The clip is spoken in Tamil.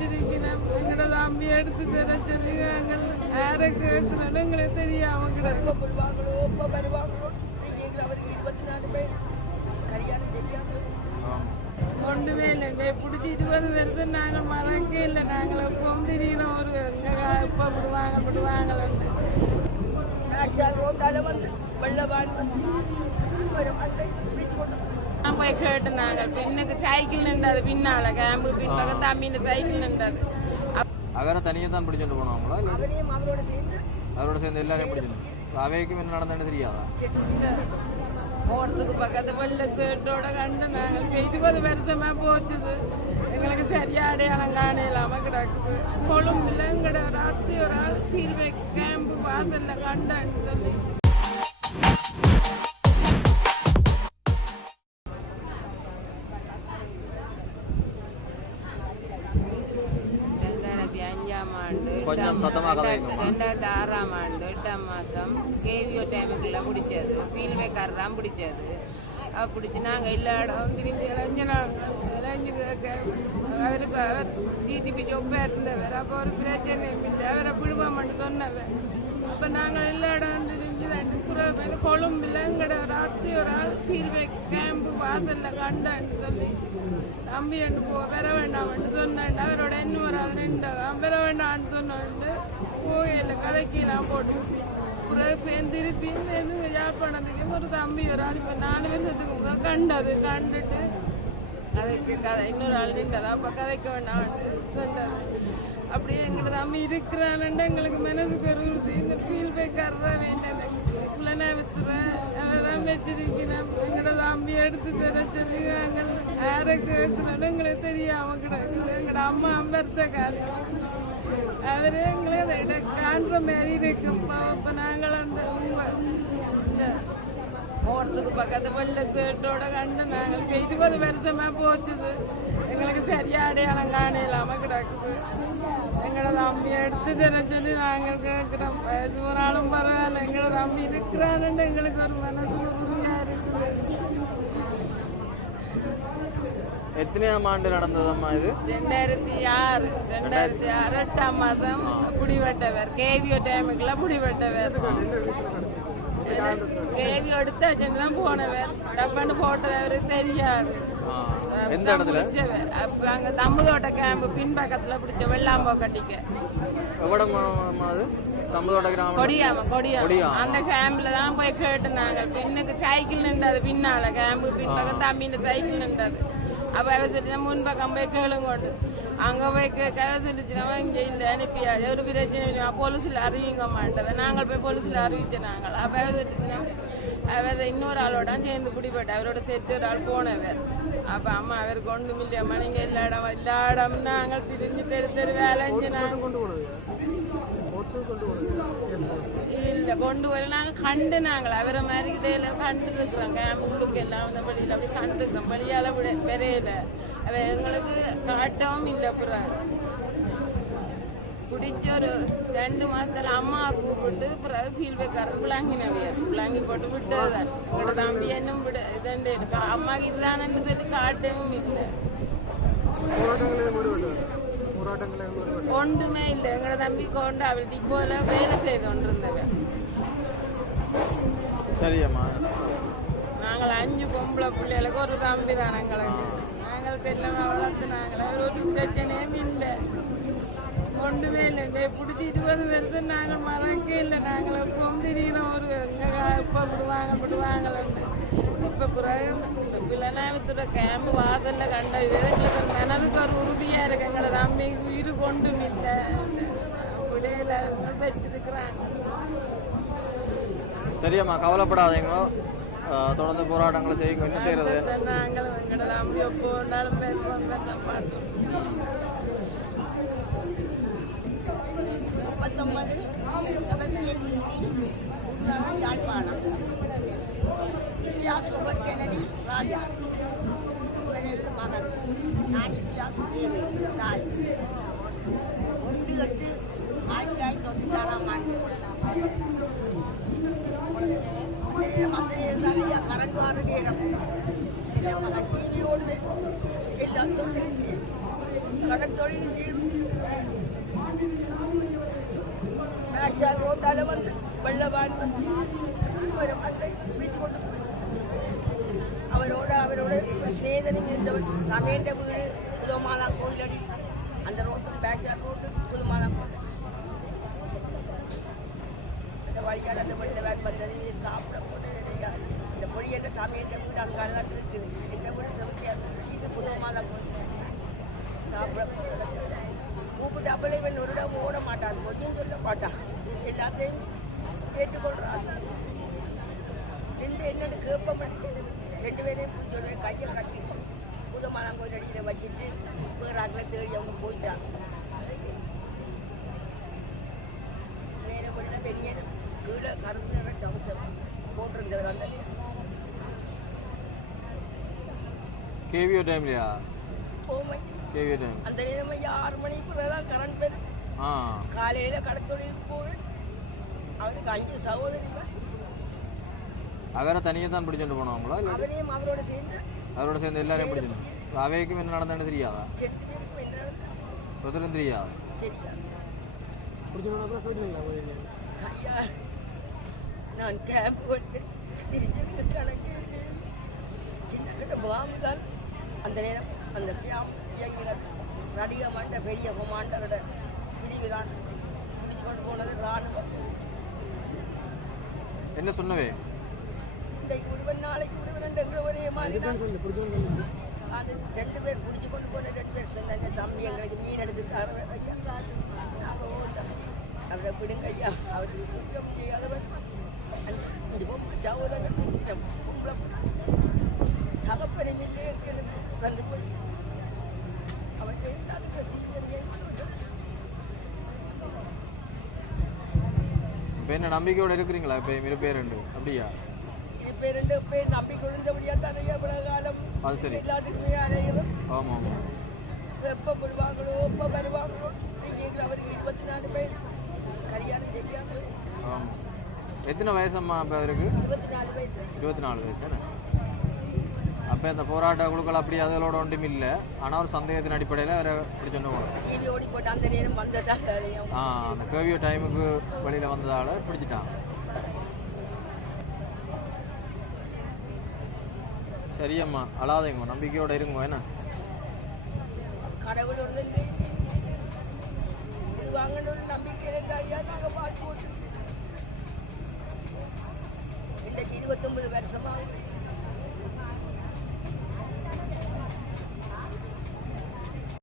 வச்சிருக்கிறோம் எங்களோட தம்பி எடுத்து தர சொல்லி நாங்கள் யாரை கேட்கணும்? எங்களுக்கு தெரியாம கிடக்கும் கொள்வாங்களோ எப்போ வருவாங்களோ நீங்கள் அவருக்கு இருபத்தி நாலு பேர். கல்யாணம் செய்யாமல் ஒன்றுமே இல்லைங்க. பிடிச்சி இருபது வருஷம் நாங்கள் மறக்க இல்லை. நாங்கள் எப்பவும் திடீர்னு ஒரு எப்போ விடுவாங்க விடுவாங்கன்னு ஆட்சியால் ரோட்டால வந்து ஒரு மண்டை பிடிச்சு கொண்டு போய் கேட்டு நாங்கள் பெண்ணுக்கு சைக்கிள் நின்றது பின்னால கேம்பு பின்பக்கம் தம்பின்னு சைக்கிள் நின்றது. அவரை தனியாக தான் பிடிச்சிட்டு அவனையும் அவரோட சேர்ந்து? அவரோட சேர்ந்து எல்லாரையும் பிடிச்சிட்டு அவைக்கும் என்ன நடந்ததுன்னு தெரியாதா? போறதுக்கு பக்கத்து வெள்ள சேட்டோட கண்டு நாங்கள் இருபது வருஷமா போச்சுது. எங்களுக்கு சரியா அடையாளம் காணலாம கிடக்குது. கொழும்புல எங்கட ராத்திரி ஒரு ஆள் ஃபீல்பேக் கேம்பு வாசல்ல கண்டான்னு சொல்லி ஆண்டு. ரெண்டாயிரத்தி ஆறாம் ஆண்டு எட்டாம் மாதம் கேவியோ டைமுக்குள்ள பிடிச்சது ஃபீல்பேக்கார் தான் பிடிச்சது பிடிச்சி நாங்கள் எல்லா இடம் திரும்பி இளைஞ்சு கேட்க அவருக்கு அவர் ஜிடிபி ஜொப்பாக இருந்தவர் அப்போ ஒரு பிரச்சனை இல்லை அவரை பிடுவாமன்னு சொன்னவர் அப்போ நாங்கள் எல்லா இடம் தெரிஞ்சு ரெண்டு புற ஒரு அத்தி ஒரு ஆள் ஃபீல்பேக் கேம்பு வாசலில் கண்டான்னு சொல்லி தம்பி என்று போ வர வேண்டாம்னு சொன்னேன் அவரோட இன்னொரு ஆள் நின்றவன் வர வேண்டாம்னு சொன்னோண்டு கோயில கலைக்கெல்லாம் போட்டு பிறகு பேர் திருப்பி இந்த யாழ்ப்பாணத்துக்கு ஒரு தம்பி ஒரு ஆள் இப்போ நாலு வருஷத்துக்கு முதல் கண்டது கண்டுட்டு அதுக்கு கதை. இன்னொரு ஆள் நின்றதா அப்போ கதைக்க வேண்டாம்னு சொன்னது அப்படியே எங்களோட தம்பி இருக்கிறான்னு எங்களுக்கு மனதுக்கு ஒரு உறுதி. இந்த ஃபீல் பேக்காரா வேண்டியது இல்லைன்னா வித்துறேன் அவதான் வச்சிருக்கிறேன். எங்களோட தம்பி எடுத்து தர சொல்லி நாங்கள் யாரை கேட்கணும் எங்களுக்கு தெரியாம. கிடக்குது எங்களோட அம்மா அம்பர்த்த காலம் அவரு எங்களை காண்ற மாதிரி இருக்கும். இப்போ நாங்கள் அந்த இந்த பக்கத்து வெள்ள சேட்டோட கண்டு நாங்கள் இருபது வருஷமா போச்சுது. எங்களுக்கு சரியா அடையாளம் காணலாம கிடக்குது. எங்களோட தம்பி எடுத்து தர சொல்லி நாங்கள் கேட்குறோம் வயசு ஒரு ஆளும் பரவாயில்ல. எங்களோட தம்பி இருக்கிறான்னு எங்களுக்கு ஒரு மனசு உறுதியா இருக்குது. எத்தனையாம் ஆண்டு நடந்ததம்மா இது? ரெண்டாயிரத்தி ஆறு. ரெண்டாயிரத்தி ஆறு எட்டாம் மாதம் குடிவட்டவர் கேவியோ டைமுக்குள்ள குடிவட்டவர் கேவியோ எடுத்து வச்சுட்டு போனவர். டப்பான்னு போட்டவர் தெரியாது. எந்த இடத்துல? அங்க தம்புதோட்ட கேம்பு பின்பக்கத்துல பிடிச்ச வெள்ளாம்போ கட்டிக்க. அது? தம்பதோட கிராமம்? கொடியாம கொடியாம. அந்த கேம்ப்ல தான் போய் கேட்டு நாங்க. பின்னுக்கு சைக்கிள் நின்றது பின்னால கேம்பு பின்பக்கம் தம்பின்னு சைக்கிள் நின்றது. அப்ப அவ சொல்லிச்சு முன்பக்கம் போய் கேளுங்கோண்டு அங்க போய் சொல்லிச்சுனா இங்க இல்ல அனுப்பியா. ஒரு பிரச்சனை போலீஸ்ல அறிவிங்க மாட்டேன். நாங்கள் போய் போலீஸ்ல அறிவிச்சோம் நாங்கள். அப்ப அவ சொல்லிச்சுனா அவர் இன்னொரு ஆளோட சேர்ந்து பிடிபட்டு அவரோட சேர்த்து ஒரு ஆள் போனவர். அப்ப அம்மா அவருக்கு ஒன்றும் இல்லையம்மா நீங்க எல்லா இடம் எல்லா இடம் நாங்கள் திரிஞ்சு தெரு தெரு வேலை செஞ்சு நாங்கள் கொண்டு நாங்கள்? அவரை மாதிரி இடையில கண்டு இருக்கிறோம் கேம்ப் உள்ளுக்கு எல்லாம் அந்த வெளியில அப்படி கண்டு இருக்கிறோம் வெளியால விட பெறையில. அவ எங்களுக்கு காட்டவும் இல்லை அப்புறம் பிடிச்ச ஒரு ரெண்டு மாசத்துல அம்மா கூப்பிட்டு பிறகு ஃபீல் பேக்கார பிளாங்கினவியர் பிளாங்கி போட்டு விட்டதுதான். உங்களோட தம்பி என்னும் விட இதண்டு இருக்கு? அம்மாக்கு இதுதானு சொல்லி காட்டவும் இல்லை. ஒன்றுமே இல்லை. எங்களோட தம்பி கொண்டு அவள் டிப்போல வேலை செய்து கொண்டிருந்தவன் சரியம்மா. நாங்கள் அஞ்சு பொம்பளை பிள்ளைகளுக்கு ஒரு தம்பி தான். எங்களுக்கு நாங்கள் தெரியல வளர்த்து நாங்கள் ஒரு பிரச்சனையும் இல்லை இல்லை இந்த பிடிச்சி இருபது வருஷம் நாங்கள் மறக்க இல்லை. நாங்கள் எப்பவும் திடீர்னு ஒரு இப்போ விடுவாங்க விடுவாங்கன்னு இப்போ பிறகு இந்த பிள்ளைநாயகத்தோட கேம்பு வாசலில் கண்ட இது எங்களுக்கு மனதுக்கு ஒரு உறுதியாக இருக்கு. எங்களை தம்பி உயிர் கொண்டும் இல்லை விடையில வச்சிருக்கிறாங்க. சரியம்மா கவலைப்படாதீங்க. ஆ, தொடர்ந்து போராட்டங்களை செய்யுங்க. என்ன செய்யறது? நாங்கள் எங்களோட தம்பி எப்போ பேசுவோம் பத்தொன்பது செபஸ்டியன் நீதி உட்நகர் யாழ்ப்பாணம். இசியாஸ் ரொபர்ட் கெனடி ராஜா. இவரது மகன் நான் இசியாஸ் தேவி தாய். ஒன்று எட்டு ஆயிரத்தி தொள்ளாயிரத்தி தொண்ணூற்றி ஆறாம் ஆண்டு. அந்த நேரம் அந்த நேரம் தான் ஐயா கரண்ட் வார நேரம் எல்லாம் மகன் டிவி ஓடுவேன் எல்லாம் தொழில் கடற்தொழில் செய்து மேஷால் ரோட்டால வந்து வெள்ள வான் ஒரு மண்டை பிடிச்சு கொண்டு போய் அவரோட அவரோட ஒரு சிநேகனும் இருந்தவர் சமேண்ட வீடு புதுமாலா கோயிலடி அந்த ரோட்டு பேக்ஷாட் ரோட்டு புதுமாலா கோயில் அந்த வழியால் அந்த வெள்ள வேன் வந்தது நீ சாப்பிட போனேன் இல்லையா இந்த பொழியன்ற சமயத்தை வீடு அங்காலாம் இருக்குது இந்த வீடு செவத்தியா இது புதுமாலா கோயில் சாப்பிட போனது கூப்பிட்டு அப்பளே இவன் ஒரு இடம் ஓட மாட்டான் கொஞ்சம் சொல்ல மாட்டான் எல்லாத்தையும் ஏற்றுக்கொள்றான் ரெண்டு என்னன்னு கேட்ப மாட்டேன் ரெண்டு பேரையும் பிடிச்சோடனே கையை கட்டி புதுமலம் கோயில் அடியில் வச்சுட்டு வேறு அகில தேடி அவங்க போயிட்டாங்க. வேறு பண்ண பெரிய கீழே கருப்பு நிற டவுசர் போட்டிருந்தவர் அந்த கேவியோ டைம்லையா போமை அந்த நேரம் ஆறு மணிக்கு பிறகு தான் கரண்ட் பேர் ஆ. காலையில் கடத்தொழில் போய் அவருக்கு அஞ்சு சகோதரி அவரை தனியாக தான் பிடிச்சிட்டு போனவங்களா இல்லை? அவனையும் அவரோட சேர்ந்து. அவரோட சேர்ந்து எல்லாரையும் பிடிச்சிட்டு அவைக்கும் என்ன நடந்ததுன்னு தெரியாதா? ஒருத்தரும் தெரியாதா? நான் கேப் போட்டு திருச்சதுக்கு கணக்கு சின்ன கிட்ட பாம்பு தான். அந்த நேரம் அந்த கேம்ப் இயங்கினது நடிக மாட்ட பெரிய கொமாண்டரோட பிரிவு தான் பிடிச்சு கொண்டு போனது ராணுவம். என்ன சொன்னவே? இன்றைக்கு விடுவன் நாளைக்கு விடுவன் என்ற ஒரே மாதிரி தான். அது ரெண்டு பேர் பிடிச்சி கொண்டு போன ரெண்டு பேர் சொன்னாங்க தம்பி எங்களுக்கு மீன் எடுத்து தர ஐயா. நாங்கள் ஓ தம்பி. அவரை விடுங்க ஐயா அவர் குற்றம் செய்யாதவர் அஞ்சு பொம்பளை சகோதரர்கள் தகப்பனும் இல்லையே வந்து போய் இப்போ என்ன நம்பிக்கையோட இருக்கிறீங்களா? இப்போ இரு பேர் ரெண்டு. அப்படியா? இப்போ ரெண்டு பேர் நம்பி கொழுந்தபடியாக தானே இவ்வளவு காலம் அது சரி. எல்லாத்துக்குமே அலையவர் ஆமாம் ஆமாம் எப்போ வருவாங்களோ எப்போ வருவாங்களோ நீங்கள் அவருக்கு இருபத்தி நாலு பேர். கல்யாணம் செய்யாமல் ஆமாம் எத்தனை வயசம்மா இப்போ அவருக்கு? இருபத்தி நாலு பேர் இருபத்தி நாலு வயசு தானே? அப்போ இந்த போராட்ட குழுக்கள் அப்படி அதோட ஒன்றும் இல்லை. ஆனால் ஒரு சந்தேகத்தின் அடிப்படையில் அவரை அந்த வந்ததா சரியும் ஆ அந்த கேவியோ டைமுக்கு வெளியில் வந்ததால் பிடிச்சிட்டான் சரியம்மா அழாதீங்க நம்பிக்கையோட இருங்க என்ன? கடவுள் வாங்கணும்னு நம்பிக்கை இருந்தா ஐயா நாங்கள் பாட்டு போட்டு. இன்றைக்கு இருபத்தொன்பது வருஷமா